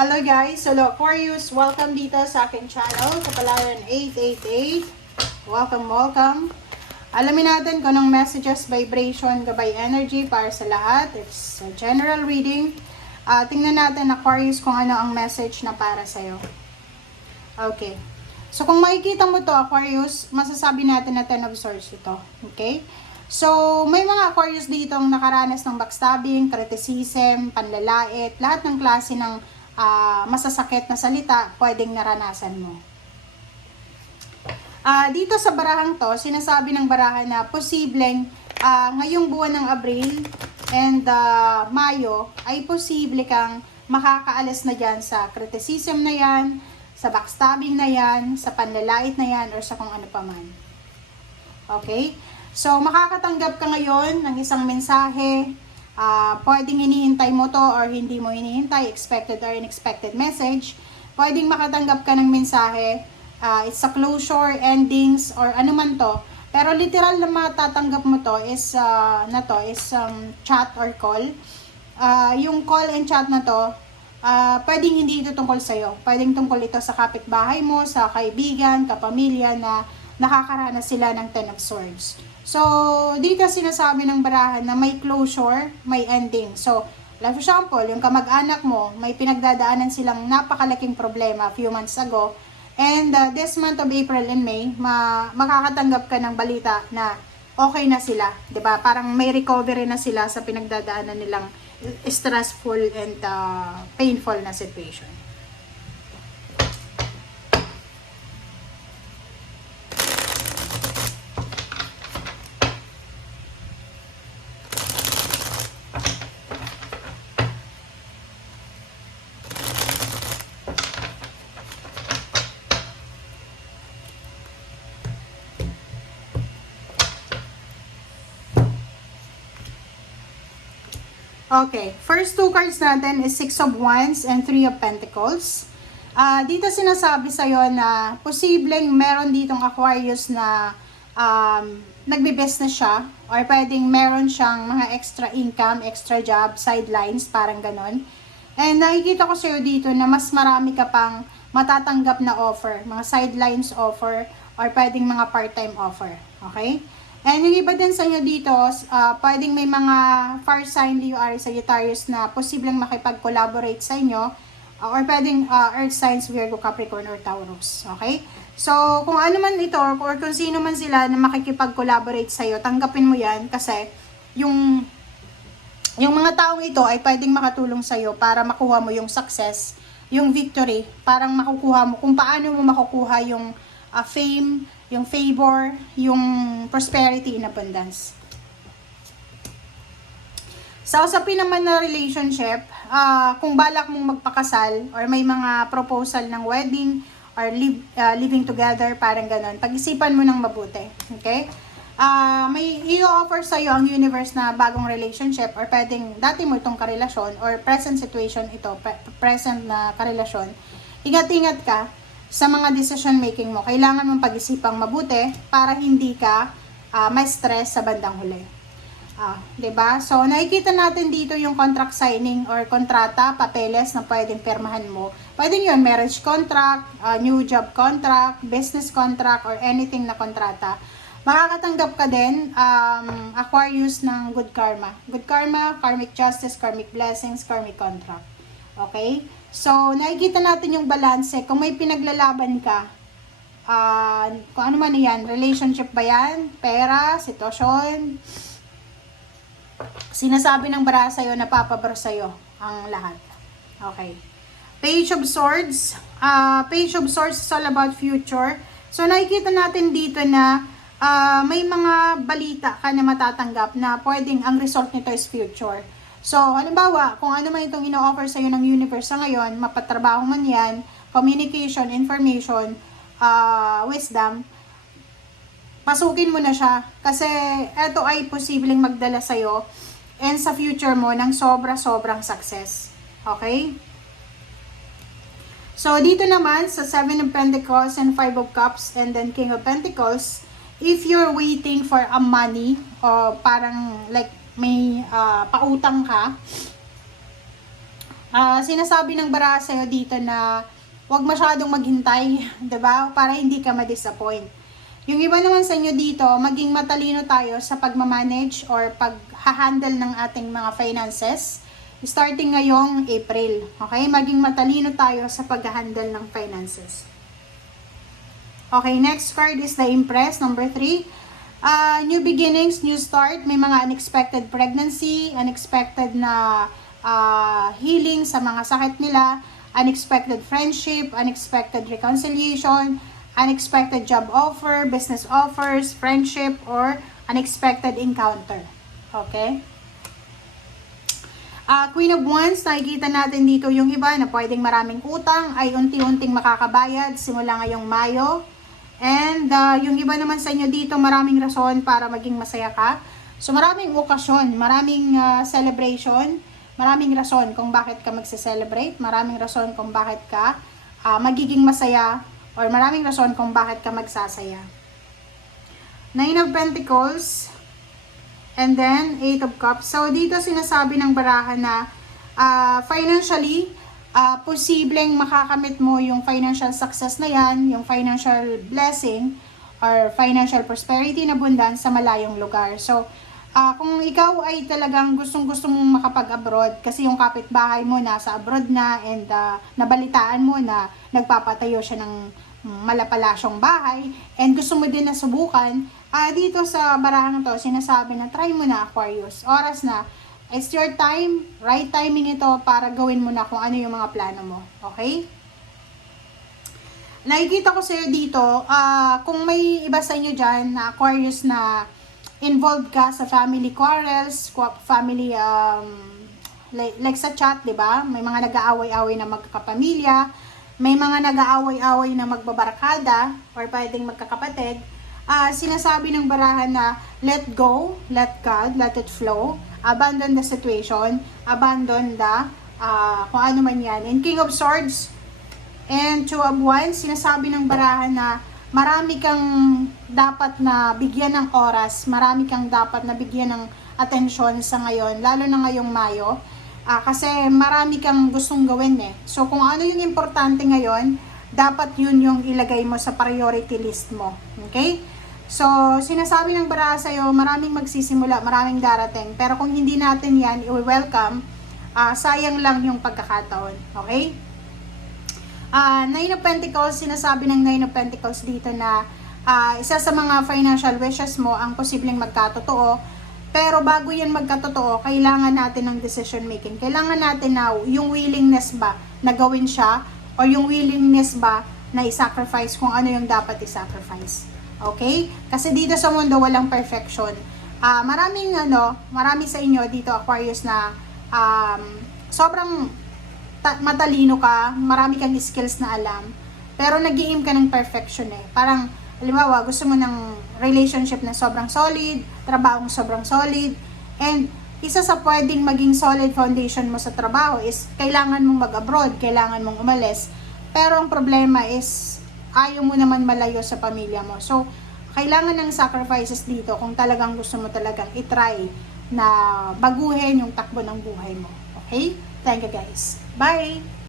Hello guys, hello Aquarius, welcome dito sa aking channel, Kapalaran 888. Welcome. Alamin natin kung anong messages, vibration, gabay energy para sa lahat. It's a general reading. Tingnan natin Aquarius kung ano ang message na para sa'yo. Okay. So kung makikita mo to Aquarius, masasabi natin na 10 of Swords ito. Okay? So, may mga Aquarius dito ang nakaranas ng backstabbing, criticism, panlalait, lahat ng klase ng masasakit na salita, pwedeng naranasan mo. Dito sa barahang to, sinasabi ng barahan na posibleng ngayong buwan ng Abril and Mayo, ay posible kang makakaalis na dyan sa criticism na yan, sa backstabbing na yan, sa panlalait na yan, or sa kung ano pa man. Okay? So, makakatanggap ka ngayon ng isang mensahe. Pwedeng hinihintay mo to or hindi mo hinihintay, expected or unexpected message. Pwedeng makatanggap ka ng mensahe. It's a closure, endings, or ano man to. Pero literal na matatanggap mo to is, chat or call. Yung call and chat na to, pwedeng hindi ito tungkol sa'yo. Pwedeng tungkol ito sa kapitbahay mo, sa kaibigan, kapamilya na nakakaranas sila ng 10 of Swords. So, dito sinasabi ng barahan na may closure, may ending. So, like for example, yung kamag-anak mo, may pinagdadaanan silang napakalaking problema a few months ago. And this month of April and May, makakatanggap ka ng balita na okay na sila. 'Di ba? Parang may recovery na sila sa pinagdadaanan nilang stressful and painful na situation. Okay, first two cards natin is 6 of Wands and 3 of Pentacles. Dito sinasabi sa'yo na posibleng meron ditong Aquarius na nagbe-business siya or pwedeng meron siyang mga extra income, extra job, sidelines, parang ganon. And nakikita ko sa'yo dito na mas marami ka pang matatanggap na offer, mga sidelines offer or pwedeng mga part-time offer. Okay? And yung iba din sa inyo dito, pwedeng may mga fire sign Leo, Aries, Sagittarius na posibleng makipag-collaborate sa inyo or pwedeng earth signs Virgo, Capricorn, or Taurus. Okay? So, kung ano man ito or kung sino man sila na makikipag-collaborate sa iyo, tanggapin mo yan kasi yung mga taong ito ay pwedeng makatulong sa iyo para makuha mo yung success, yung victory, parang makukuha mo, kung paano mo makukuha yung fame, yung favor, yung prosperity in abundance. Sa usapin naman na relationship, kung balak mong magpakasal or may mga proposal ng wedding or living together, parang ganon, pag-isipan mo ng mabuti. Okay? May i-offer sa'yo ang universe na bagong relationship or pwedeng dati mo itong karelasyon or present situation ito, present na karelasyon. Ingat-ingat ka sa mga decision making mo. Kailangan mong pag-isipang mabuti para hindi ka ma-stress sa bandang huli. 'Di ba? So, nakikita natin dito yung contract signing or kontrata, papeles na pwedeng pirmahan mo. Pwedeng yun, marriage contract, new job contract, business contract, or anything na kontrata. Makakatanggap ka din, Aquarius, ng good karma. Good karma, karmic justice, karmic blessings, karmic contract. Okay? So, nakikita natin yung balance. Kung may pinaglalaban ka, kung ano man yan, relationship ba yan, pera, sitwasyon, sinasabi ng bara sa'yo, napapabro sa'yo ang lahat. Okay. Page of Swords. Page of Swords is all about future. So, nakikita natin dito na may mga balita ka na matatanggap na pwedeng ang result nito is future. So, halimbawa, kung ano man itong ino-offer sa'yo ng universe sa ngayon, mapatrabaho man yan, communication, information, wisdom, pasukin mo na siya. Kasi, ito ay posibleng magdala sa'yo and sa future mo ng sobra-sobrang success. Okay? So, dito naman, sa 7 of Pentacles and 5 of Cups and then King of Pentacles, if you're waiting for a money, o parang like, may pautang ka, Sinasabi ng baraha sa'yo dito na huwag masyadong maghintay, 'di ba? Para hindi ka ma-disappoint. Yung iba naman sa inyo dito, maging matalino tayo sa pagmamanage or pag-handle ng ating mga finances. Starting ngayong April, okay? Maging matalino tayo sa pag-handle ng finances. Okay, next card is the Empress, number 3. New beginnings, new start. May mga unexpected pregnancy, unexpected na healing sa mga sakit nila, unexpected friendship, unexpected reconciliation, unexpected job offer, business offers, friendship, or unexpected encounter. Okay? Queen of Wands, nakikita natin dito yung iba na pwedeng maraming utang ay unti-unting makakabayad simula ngayong Mayo. And yung iba naman sa inyo dito, maraming rason para maging masaya ka. So maraming okasyon, maraming celebration, maraming rason kung bakit ka magse-celebrate, maraming rason kung bakit ka magiging masaya, or maraming rason kung bakit ka magsasaya. 9 of Pentacles, and then 8 of Cups. So dito sinasabi ng baraha na financially, posibleng makakamit mo yung financial success na yan, yung financial blessing, or financial prosperity na bundan sa malayong lugar. So, kung ikaw ay talagang gustong-gusto mong makapag-abroad, kasi yung kapitbahay mo nasa abroad na, and nabalitaan mo na nagpapatayo siya ng malapalasyong bahay, and gusto mo din na subukan, dito sa barahan to, sinasabi na try mo na, Aquarius. Oras na. It's your time, right timing ito para gawin mo na kung ano yung mga plano mo. Okay? Nakikita ko sa'yo dito, kung may iba sa inyo dyan na Aquarius na involved ka sa family quarrels, family, like sa chat, di ba? May mga nag-aaway-away na magkakapamilya, may mga nag-aaway-away na magbabarkada, or pwedeng magkakapatid. Sinasabi ng barahan na let go, let God, let it flow, abandon the situation, abandon the kung ano man yan. And King of Swords and Two of Wands, sinasabi ng barahan na marami kang dapat na bigyan ng oras, marami kang dapat na bigyan ng atensyon sa ngayon, lalo na ngayong Mayo, kasi marami kang gustong gawin eh. So kung ano yung importante ngayon, dapat yun yung ilagay mo sa priority list mo. Okay? So, sinasabi ng baraha sa'yo, maraming magsisimula, maraming darating. Pero kung hindi natin yan, i-welcome, sayang lang yung pagkakataon. Okay? 9 of Pentacles, sinasabi ng 9 of Pentacles dito na isa sa mga financial wishes mo ang posibleng magkatotoo. Pero bago yan magkatotoo, kailangan natin ng decision making. Kailangan natin na yung willingness ba na gawin siya, o yung willingness ba na i-sacrifice kung ano yung dapat i-sacrifice. Okay? Kasi dito sa mundo walang perfection. Marami sa inyo dito Aquarius na sobrang matalino ka, marami kang skills na alam, pero nag-i-aim ka ng perfection eh. Parang halimbawa, gusto mo ng relationship na sobrang solid, trabahong sobrang solid, and isa sa pwedeng maging solid foundation mo sa trabaho is kailangan mong mag-abroad, kailangan mong umalis. Pero ang problema is ayaw mo naman malayo sa pamilya mo. So, kailangan ng sacrifices dito kung talagang gusto mo talagang itry na baguhin yung takbo ng buhay mo. Okay? Thank you guys. Bye!